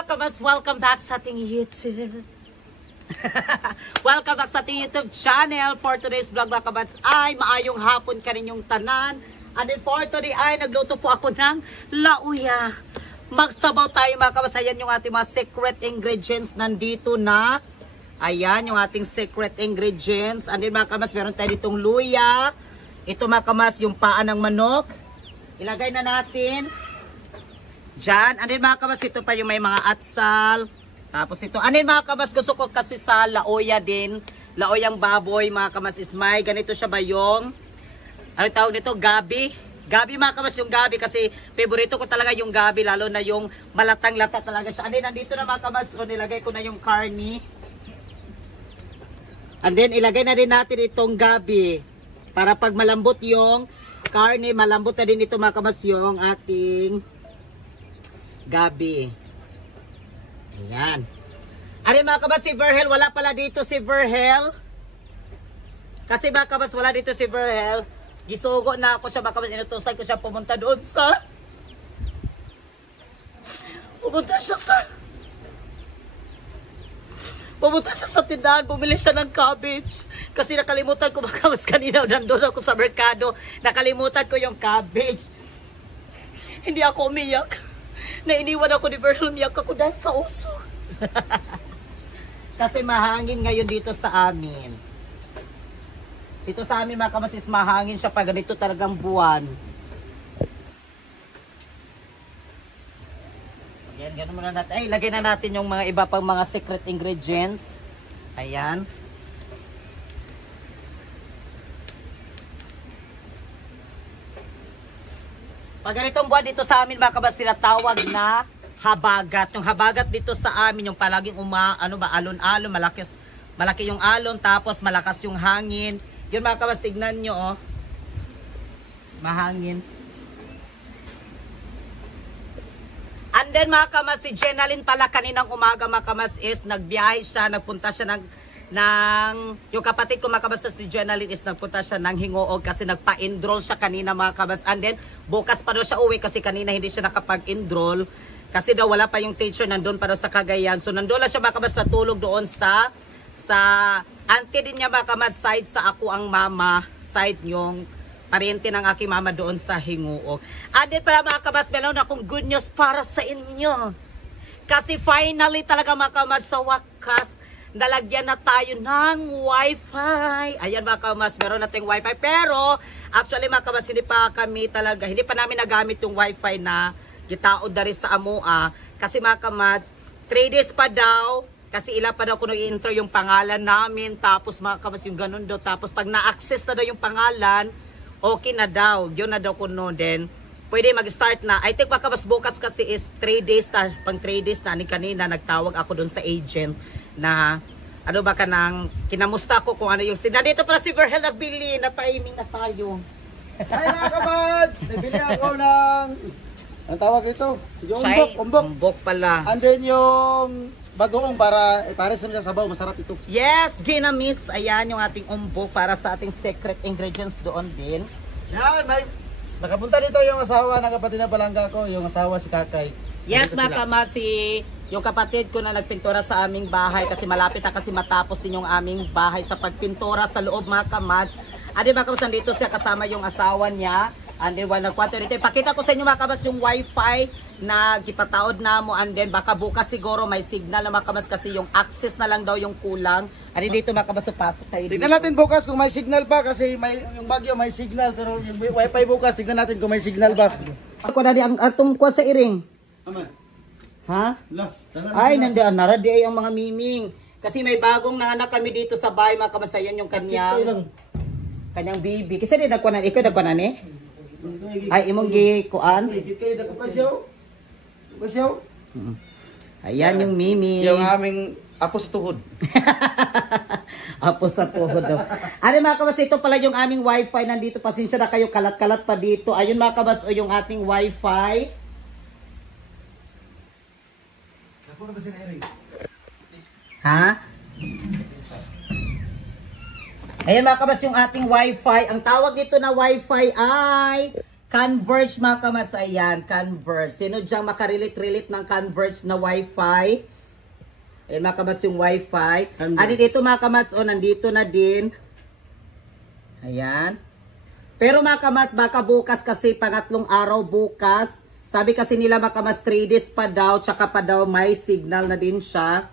mga kabas, welcome back sa ating YouTube. Welcome back sa ating YouTube channel. For today's vlog mga kabats ay maayong hapon ka ninyong tanan. And then for today ay nagluto po ako ng lauya. Magsabaw tayo mga kabats. Ayan yung ating mga secret ingredients nandito na. Ayan yung ating secret ingredients. And then mga kabats, meron tayo ditong luya. Ito mga kabats, yung paa ng manok. Ilagay na natin dyan. And then mga kabas, ito pa yung may mga atsal. Tapos ito. And then mga kabas, gusto ko kasi sa laoya din. Laoyang baboy mga kabas is may. Ganito siya ba yung, ano tawag nito? Gabi. Gabi mga kabas, yung gabi. Kasi favorito ko talaga yung gabi. Lalo na yung malatang-lata talaga siya. And then nandito na mga kabas, so nilagay ko na yung karni. And then ilagay na din natin itong gabi. Para pag malambot yung karni, malambot na din ito mga kabas yung ating gabi. Ayan. Ari mga kabas, si Verhel, wala pala dito si Verhel. Kasi mga kabas, wala dito si Verhel. Gisugo na ako siya mga kabas, inutusan ko siya pumunta doon sa pumunta siya sa tindahan, bumili siya ng cabbage. Kasi nakalimutan ko mga kabas, kanina nandun ako sa merkado. Nakalimutan ko yung cabbage. Hindi ako umiyak. Nainiwan ako ni Verhel, umiyak ako dahil sa uso. Kasi mahangin ngayon dito sa amin. Dito sa amin mga kamas is mahangin siya pag ganito talagang buwan. Ayan, ganun muna natin. Ay, lagay na natin yung mga iba pang mga secret ingredients. Ayan. Pag ganitong buwan dito sa amin mga kabas, tinatawag na habagat. Yung habagat dito sa amin, yung palaging alon-alon, malaki yung alon, tapos malakas yung hangin. Yun mga kabas, tignan nyo, oh. Mahangin. And then mga kamas, si Jenalyn pala kaninang umaga mga kamas is nagbiyahe siya, nagpunta siya yung kapatid ko mga kabas si Jenalyn is nagpunta siya ng Hingoog kasi nagpa-enroll siya kanina mga kabas. And then bukas pa daw siya uwi kasi kanina hindi siya nakapag-enroll kasi daw wala pa yung teacher, nandun pa daw sa Cagayan. So nandun lang siya mga kabas, natulog doon sa auntie din niya mga kabas, side sa ako ang mama, side yung pariente ng aking mama doon sa Hingoog. And then pala mga kabas, meron akong good news para sa inyo. Kasi finally talaga mga kabas, sa wakas nalagyan na tayo ng wifi. Ayan mga kamas, meron nating wifi. Pero, actually mga kamas, hindi pa namin nagamit yung wifi na gitaod na rin sa Amua. Kasi mga kamas, 3 days pa daw. Kasi ila pa daw kung i-enter yung pangalan namin. Tapos mga kamas, yung ganun daw. Tapos pag na-access na daw yung pangalan, okay na daw. Yun na daw kuno din. Pwede mag-start na. I think mga kamas, bukas kasi is 3 days na. Pang 3 days na. Kanina nagtawag ako doon sa agent na ano ba ka nang kinamusta ko kung ano yung nandito pala si Verhel, nagbili na timing na tayo. Hi mga kabads! Nabili ako ng ang tawag ito? Yung umbok pala. And then yung bagoong para sa sabaw, masarap ito. Yes, ginamis. Ayan yung ating umbok para sa ating secret ingredients doon din. Yan, nakapunta dito yung asawa ng kapatid na palangga ko, yung asawa si Kakay. Yes, mga kamasi, yung kapatid ko na nagpintura sa aming bahay kasi malapit na kasi matapos din yung aming bahay sa pagpintura sa loob mga kamads. And then mga kamads, nandito siya kasama yung asawa niya. And then while nagkwanto dito, ipakita ko sa inyo mga kamads yung wifi na gipataod na mo. And then baka bukas siguro may signal na mga kamads kasi yung access na lang daw yung kulang. And then dito mga kamads, pasok tayo dito. Tignan natin bukas kung may signal pa kasi yung bagyo may signal. Pero yung wifi bukas, tignan natin kung may signal pa. Ako na di ang atong kuwan sa iring. Aman. Ha? Ay, nandiyan na di ay ang mga miming. Kasi may bagong nanganak kami dito sa bahay mga kamasayan yung kanyang baby. Kasi di nagkuanan, ikaw nagkuanan eh? Ay, imong gikuan? Ayan yung mimi. Yung aming apo sa tuhod. Apo sa tuhod daw. Ano mga kabas, ito pala yung aming wifi. Nandito, pasensya na kayo, kalat-kalat pa dito. Ayun mga kabas, o yung ating wifi. Ha? Ayan mga kabas, yung ating wifi. Ang tawag dito na wifi ay Converge mga kamats, ayan, Converge. Sino diyang makarelate-relate ng Converge na Wi-Fi? Ayan mga kamats yung Wi-Fi. Ano dito mga kamats, nandito na din. Ayan. Pero mga kamats, baka bukas kasi, pangatlong araw bukas. Sabi kasi nila mga kamats, 3 days pa daw, tsaka pa daw may signal na din siya.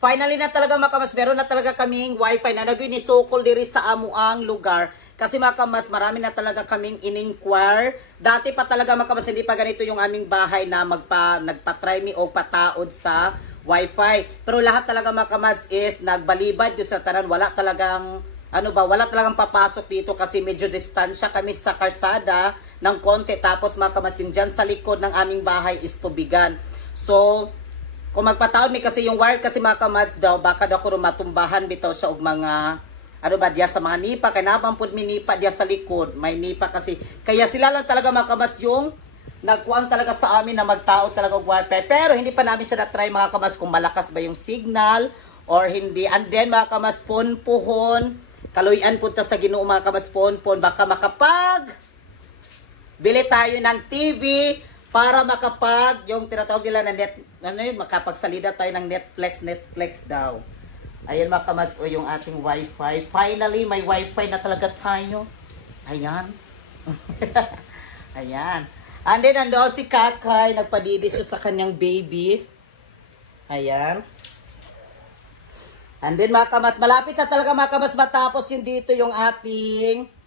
Finally na talaga mga kamas, meron na talaga kaming wifi na nag-inisokol diri sa amuang lugar. Kasi mga kamas, marami na talaga kaming in-inquire. Dati pa talaga mga kamas, hindi pa ganito yung aming bahay na nagpa-try me o pataod sa wifi. Pero lahat talaga mga kamas is nagbalibad yung sa tanan. Wala talagang, wala talagang papasok dito kasi medyo distansya kami sa karsada ng konti. Tapos mga kamas, yung dyan sa likod ng aming bahay is tubigan. So, kung magpataod mi kasi yung wire kasi mga kamads daw, baka daw ko matumbahan bitaw siya og mga, diya sa mga nipa, kaya nabampod mi nipa diya sa likod, may nipa kasi. Kaya sila lang talaga mga kamads yung nagkuhan talaga sa amin na magtaod talaga og wifi. Pero hindi pa namin siya na-try mga kamads kung malakas ba yung signal or hindi. And then mga kamads, puhon, kaluyan po ta sa Ginoo mga kamads, puhon, baka makapag bili tayo ng TV, para makapag, yung tinatawag nila na makapagsalida tayo ng Netflix daw. Ayan mga kamads, yung ating wifi. Finally, may wifi na talaga tayo. Ayan. Ayan. And then, ando si Kakay, nagpadidis siya sa kanyang baby. Ayan. And then mga kamads, malapit na talaga mga kamads matapos yung dito yung ating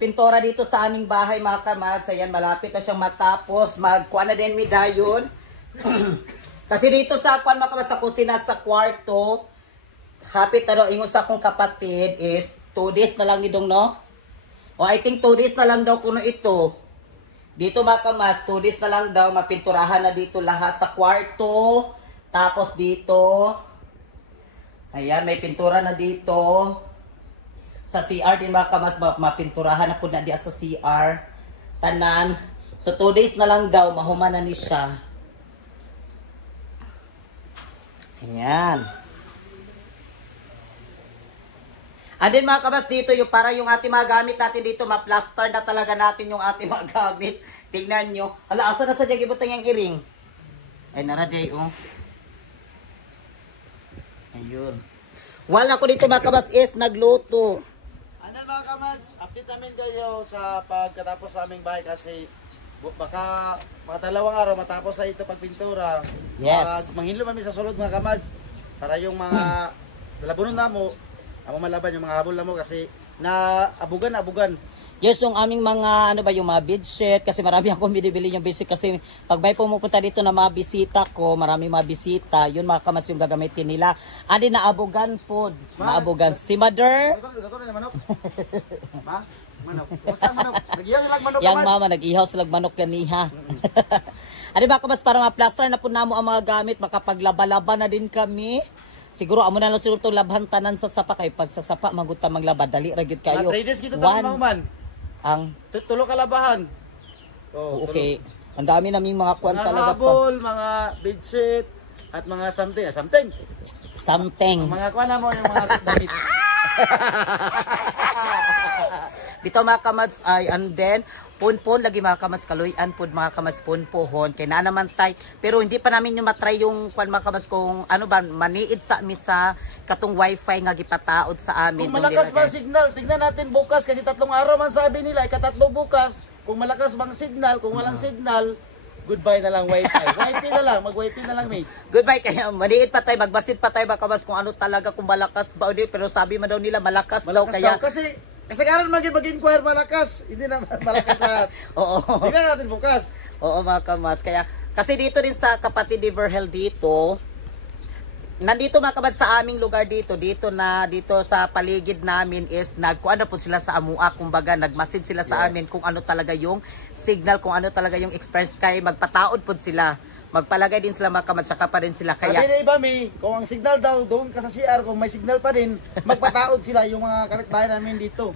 pintura dito sa aming bahay mga kamas. Ayan, malapit na siyang matapos. Magkuha na din mi dayon. Kasi dito sa kuan mga kamas, sa kusina, sa kwarto, hapit na daw ingon sa akong kapatid is 2 days na lang nidong, no? O I think 2 days na lang daw kuno ito. Dito mga kamas, 2 days na lang daw, mapinturahan na dito lahat sa kwarto. Tapos dito, ayan, may pintura na dito. Sa CR din mga kamas, mapinturahan na po na diya sa CR. Tanan. So 2 days na lang daw, mahuman na ni siya. Ayan. And then mga kamas, dito yung para yung ating mga gamit natin dito, ma-plaster na talaga natin yung ating mga gamit. Tingnan nyo. Hala, asa na sa dyan ibutang yung iring? Ay, naraday, oh. Ayun. Wala ko dito mga kamas is nagluto. Andal mga kamads, update namin kayo sa pagkatapos sa aming bahay kasi baka mga 2 araw matapos sa ito pagpintura. Yes. Manghilo kami sa sulod mga kamads para yung mga labunon na mo, malaban yung mga habol na mo kasi na abugan. Yes, yung aming mga, yung mga bedsheet, kasi marami akong binibili yung bedsheet kasi pag may pumupunta dito na mga bisita ko, marami mga bisita, yun mga kamas yung gagamitin nila. Andi na abugan po, maabugan. Si Mother. Manok. Ma? Manok. Basta manok. Nag-ihaw silang manok. Yang mama, nag-ihaw silang manok kaniha. Andi mga kamas, para ma-plaster na po namo ang mga gamit, makapaglaba-laba na din kami. Siguro amo na lang siguro itong labhan tanan sa sapa kay pag sa sapa maguta maglaba dali ra gyud kayo. 3 days kita tama man. Ang tulo ka labahan. Oh, okay. Ang dami naming mga kwan talaga habol, mga bedsheet at mga something. Mga kwan na mo yung mga damit. Dito mga kamads ay and then pon lagi mga kamas kaluyan pod mga kamas pohon kay na naman tay pero hindi pa namin yung matry yung kwan mga kamas kung maniid sa mi sa katong wifi nga gipataod sa amin. Kung malakas ba signal, tignan natin bukas kasi 3 araw man sabi nila ay katatlo bukas. Kung malakas bang signal, kung walang signal, goodbye na lang wifi. Wifi na lang, mag-wifi na lang mate. Goodbye kaya maniid pa tayo, magbasid pa tayo mga kamas kung ano talaga kung malakas ba o di, pero sabi man daw nila malakas daw kaya kasi karon mag-inquire malakas, hindi na malakas lahat. Oo. Tingnan natin bukas. Oo mga kamas. Kaya, kasi dito rin sa kapatid ni Verhel dito, nandito mga kamas sa aming lugar dito sa paligid namin is nagkuan na po sila sa amua, kumbaga nagmasid sila sa amin kung ano talaga yung signal, kung ano talaga yung experience kay magpataod po sila. Magpalagay din sila mga kamas, saka pa rin sila. Kaya, sabi na iba kung ang signal daw doon ka sa CR, kung may signal pa rin, magpataod sila yung mga kapitbahay namin dito.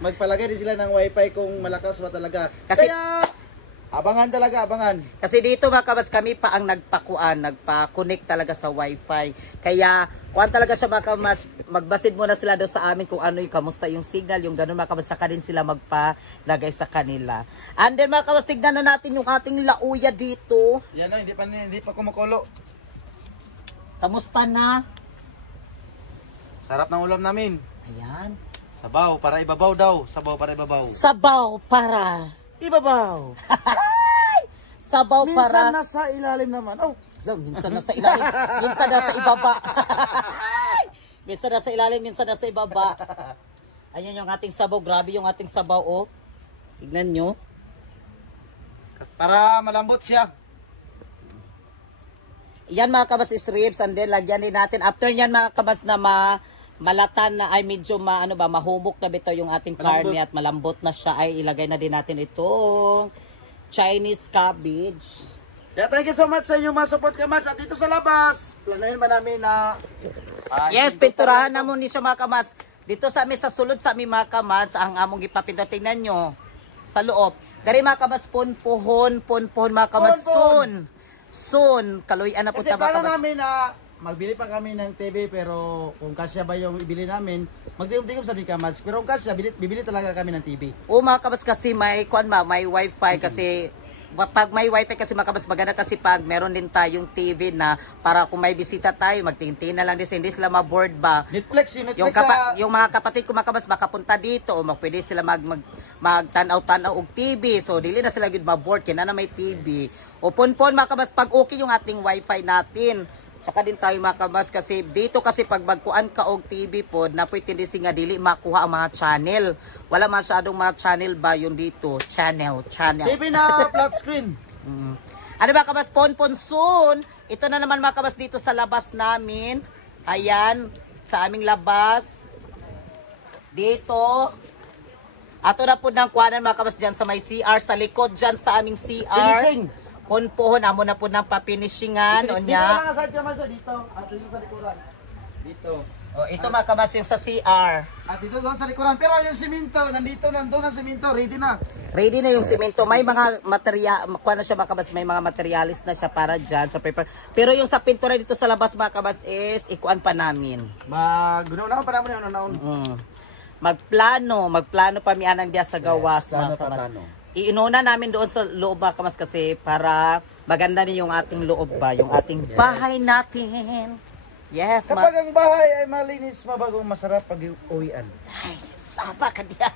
Magpalagay din sila ng wifi kung malakas ba talaga. Kasi, kaya, Abangan talaga, abangan. Kasi dito mga kabas kami pa ang nagpa-connect talaga sa wifi. Kaya kuan talaga siya mga kabas, magbasid muna sila doon sa amin kung ano yung kamusta yung signal, yung ganun mga kabas, saka din sila magpalagay sa kanila. And then mga kabas, tignan na natin yung ating lauya dito. Yan o, hindi pa kumukulo. Kamusta na? Sarap ng ulam namin. Ayan. Sabaw para ibabaw daw. Sabaw para ibabaw. Sabaw para. Ibabaw. Sabaw para. Minsan nasa ilalim naman. Oh, Minsan nasa ilalim, minsan nasa ibaba. Minsan nasa ilalim, minsan nasa ibaba. Ayan yung ating sabaw. Grabe yung ating sabaw, oh. Tignan nyo. para malambot siya. Yan mga kabas is ribs, and then lagyan din natin. After yan mga kabas na malatan na ay medyo mahumok na bito yung ating karne at malambot na siya, ay ilagay na din natin itong Chinese cabbage. Yeah, thank you so much sa inyong mga support kamas. At dito sa labas, planuhin ba namin na yes, pinturahan na mo ni siya mga kamas. Dito sa amin sa sulod sa amin mga kamas, ang among ipapinto, tingnan nyo sa loob. Dari mga kamas, punpuhon mga kamas, soon, kaluyan na po kasi ta mga plano kamas. namin na magbili pa kami ng TV, pero kung kasya ba yung ibili namin, magdigom-digom sa kamas. Pero kung kasya, bibili talaga kami ng TV. O mga kamas, kasi may wifi kasi pag may wifi kasi mga kamas, maganda kasi pag meron din tayong TV na para kung may bisita tayo, magtingin na lang din, hindi sila ma-board ba. Netflix Yung mga kapatid ko mga kamas makapunta dito o pwede sila magtanaw-tanaw og TV, so dili na sila gud ma-board kaya na may TV. O ponpon mga kamas, pag okay yung ating wifi natin, tsaka din tayo mga kamas, kasi dito kasi pag magkuan ka og TV pod na pwede din nga dili makuha ang mga channel. Wala masyadong mga channel ba yung dito? Channel. TV na flat screen. Ano ba kabas, ponpon soon. Ito na naman mga kabas dito sa labas namin. Ayan, sa aming labas. Dito. Ato na po ng kuwanan mga kabas dyan sa may CR. Sa likod dyan sa aming CR. Finishing. Ponpohon, amo na po ng papinishingan. O Dito niya. lang sa kamas, dito. At dito sa likuran. Dito. O, ito mga kabas yung sa CR. At dito doon sa likuran. Pero yung simento, nandun ang simento, ready na. Ready na yung simento. May mga material, kuha na siya mga kabas, may mga materialis na siya para dyan sa paper. Pero yung sa pintura dito sa labas mga kabas is, ikuan pa namin. Gunaw pa naman yung Magplano pa mianang diya sa gawas mga plano pa, kabas. plano. Iinuna namin doon sa loob mga kamas kasi para maganda din yung ating loob ba, yung ating bahay natin. Yes, Kapag ang bahay ay malinis, mabagong masarap pag uwian. Ay, sasa ka diya.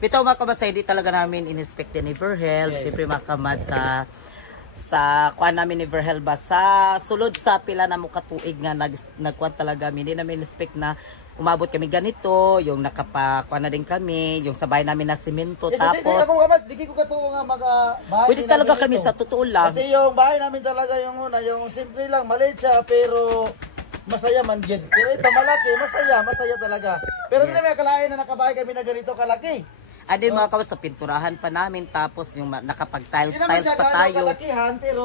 Bitaw mga kamas, hindi talaga namin in-inspect ni Verhel. Yes. Siyempre mga kamas sa kuan namin ni Verhel ba, sa sulod sa pila na mukatuig nga nagkuan talaga, hindi namin in-inspect na umabot kami ganito, yung nakapakuha na din kami, yung sabay namin na simento, Yes, tapos ako kamas, di ko katuwa nga bahay. pwede talaga kami sa totoo lang. Kasi yung bahay namin talaga yung una, yung simple lang, maliit siya, pero masaya man din. Pero ito malaki, masaya talaga. Pero hindi namin akalain na nakabahay kami na ganito kalaki. And then mga kawas, pinturahan pa namin, tapos yung nakapag-tiles Hindi naman siya pa gaano tayo. kalakihan, pero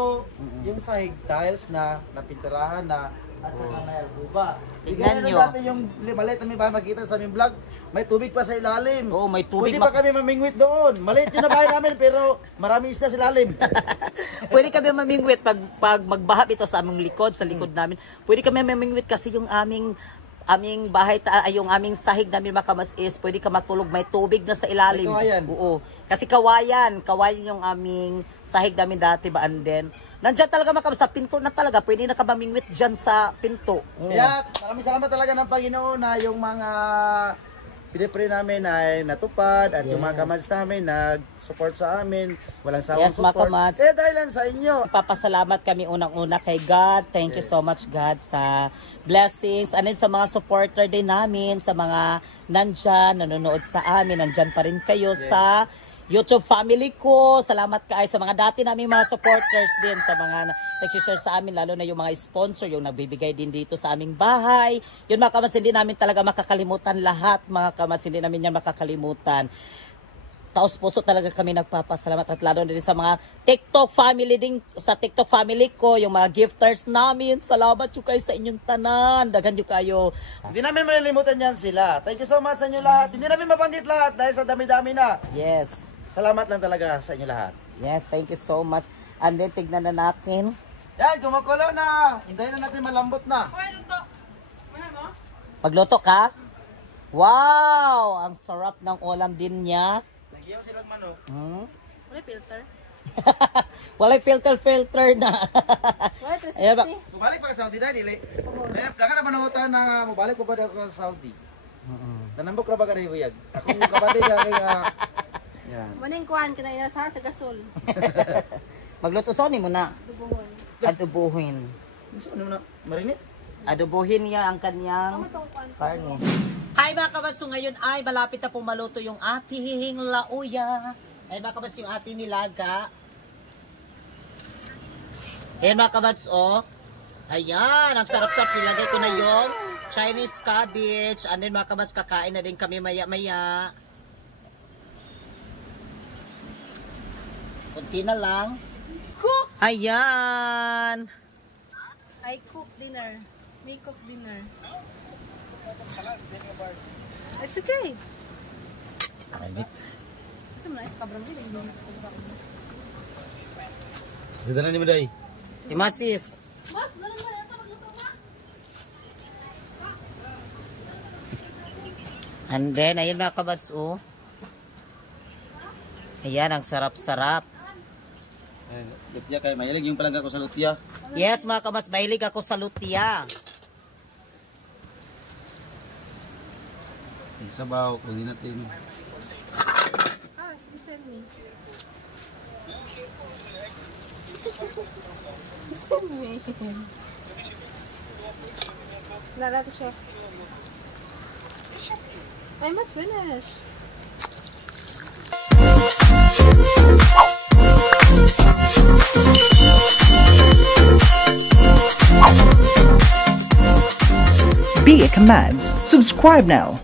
yung sahig tiles na napinturahan na, at saka may albuba. Tignan nyo. Dati yung maliit na may bahay makita sa aming vlog, may tubig pa sa ilalim. Oo, may tubig. Pwede pa kami mamingwit doon. Maliit yung na bahay namin, pero maraming isda sa ilalim. Pwede kami mamingwit pag magbaha ito sa aming likod, sa likod namin. Pwede kami mamingwit kasi yung aming bahay, yung aming sahig namin makamas is, pwede ka matulog, may tubig na sa ilalim. May kawayan. Oo. Kasi kawayan yung aming sahig namin dati ba, and then, nandiyan talaga makamas, sa pinto na talaga, pwede na ka mamingwit dyan sa pinto. Kaya maraming salamat talaga ng Panginoon na yung mga pinipray namin ay natupad at yung mga kamats namin nag-support sa amin, walang sawang Yes, mga support. kamats. Kaya dahilan sa inyo. Papasalamat kami unang-una kay God. Thank you so much, God, sa blessings. Ano sa mga supporter din namin, sa mga nandyan, nanonood sa amin, nandyan pa rin kayo sa YouTube family ko. Salamat kayo sa mga dati naming mga supporters din, sa mga nag-share sa amin, lalo na yung mga sponsor, yung nagbibigay din dito sa aming bahay. Yun mga kamas, hindi namin talaga makakalimutan lahat, mga kamas, hindi namin yan makakalimutan. Taos puso talaga kami nagpapasalamat, at lalo na din sa mga TikTok family din, sa TikTok family ko, yung mga gifters namin. Salamat yung kayo sa inyong tanan. Dagan yung kayo. Hindi namin malilimutan yan sila. Thank you so much sa inyo lahat. Hindi namin mabanggit lahat dahil sa dami-dami na. Yes. salamat lang talaga sa inyo lahat. Yes, thank you so much. And then, tignan na natin. Yan, kumukulo na. Hintayin na natin malambot na. Magluto ka? Wow! Ang sarap ng ulam din niya. Nagyaw sila manok. Wala filter. Walay filter na. Wala Ayan ba? electricity. Mubalik pa ka Saudi dahil dili. Daga na panangutan na mubalik pa ba ako sa Saudi? Nanambok na ba ka rin buyag? Ako yung kapatid kaya yan. Maning kuhan ka na inasaha sa gasol. Magluto sa ni mo na. Dubuhon. Adubuhin. Ano na? Marinit? Adubuhin niya ang kanyang Tama tong kuhan. karne. Hi mga kabaso, ngayon ay malapit na pumaluto yung ating lauya. Ay mga kabaso, yung ating nilaga. Ayan mga kabats, oh. Ayan, ang sarap-sarap. Nilagay ko na yung Chinese cabbage. And then mga kabats, kakain na din kami maya-maya. Kunti na lang. Cook! Ayan! I cook dinner. Me cook dinner. It's okay. Marinit. Ito mo na, iskabrang din. Sada na ni mo day. Timasis. Mas, dalam ba ito magluto ka? And then, ayun mga kabats, oh. Ayan, ang sarap-sarap. Lutya kay mahilig yung palangga ko sa lutya. Yes, mga kabats, mahilig ako sa lutya. Yung sabaw, kunin natin. Ah, she sent me. She sent me. Wala natin siya. I must finish. Be a Commands. Subscribe now.